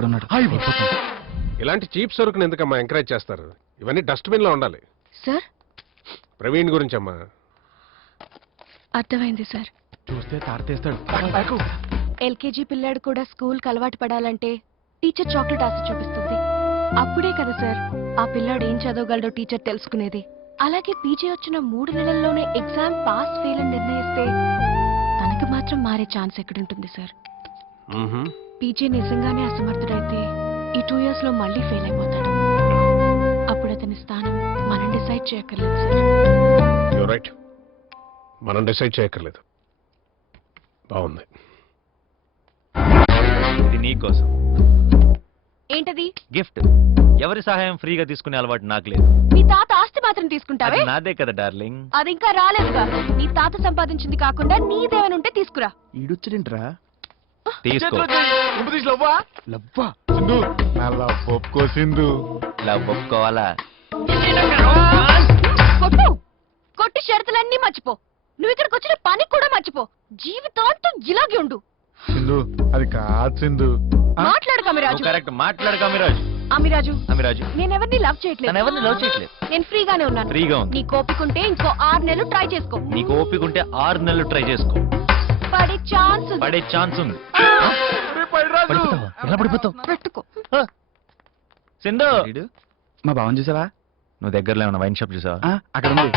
కూడా ఉన్నాడు. ఇలాంటి చీప్ సరుకుని ఎందుకమ్మా ఎంకరేజ్ చేస్తారు? ఇవన్నీ డస్ట్బిన్ లో ఉండాలి. సార్ ప్రవీణ్ గురించి అమ్మా. అర్థమైంది సార్. చూస్తే తారతేస్తాడు. ఎల్కేజీ పిల్లాడు కూడా స్కూల్కి అలవాటు పడాలంటే టీచర్ చాక్లెట్ ఆశ చూపిస్తుంది. అప్పుడే కదా సార్ ఆ పిల్లాడు ఏం చదవగలడో టీచర్ తెలుసుకునేది. అలాగే పీజీ వచ్చిన 3 నెలల్లోనే ఎగ్జామ్ పాస్ ఫెయిల్ అని నిర్ణయిస్తే తనకి మాత్రం మారే ఛాన్స్ ఎక్కడుంటుంది సార్? పీజీ నిజంగానే అసమర్థుడైతే ఈ 2 years లో మళ్ళీ ఫెయిల్ అయిపోతాడు. అప్పుడు అతని స్థానం మనం డిసైడ్ చేయక్కర్లేదు సార్. రైట్, మనం డిసైడ్ చేయక్కర్లేదు. బాగుంది. ఇది నీకోసం ఏంటది? గిఫ్ట్. ఎవరి సహాయం ఫ్రీగా తీసుకునే అలవాటు నాకు లేదు. మీ తాత ఆస్తి మాత్రం తీసుకుంటావే? అది నాదే కదా డార్లింగ్. అది ఇంకా రాలేదుగా. నీ తాత సంపాదించింది కాకుండా నీదేమైనా ఉంటే తీసుకురా. ఈడొచ్చాడేంట్రా? తీసుకో. లవ్వా సింధు, అలా ఒప్పుకో సింధు. లవ్ ఒప్పుకోవాలా? కొట్టు కొట్టి షరతులన్నీ మర్చిపో. నువ్వు ఇక్కడికి వచ్చిన పని కూడా మర్చిపో. జీవితాంతం ఇలాగే ఉండు. సింధు అది కాదు సింధు. మాట్లాడు అమిరాజు. కరెక్ట్, మాట్లాడు అమిరాజు. అమిరాజు, అమిరాజు, నేను ఎవరిని లవ్ చేయట్లేదు. తను ఎవరిని లవ్ చేయట్లేదు. నేను ఫ్రీగానే ఉన్నాను. ఫ్రీగా ఉంది. నీ కోపికుంటే ఇంకో 6 నెలలు ట్రై చేసుకో. నీకు ఓపిక ఉంటే 6 నెలలు ట్రై చేసుకో. పడే ఛాన్స్ పడే ఛాన్స్ ఉంది. పడిపోతావా? ఎలా పడిపోతావు? పెట్టుకో. సింధు, మా బావని చూసావా? నువ్వు దగ్గరలో ఏమన్నా వైన్ షాప్ చూసావా? అక్కడ ఉంది.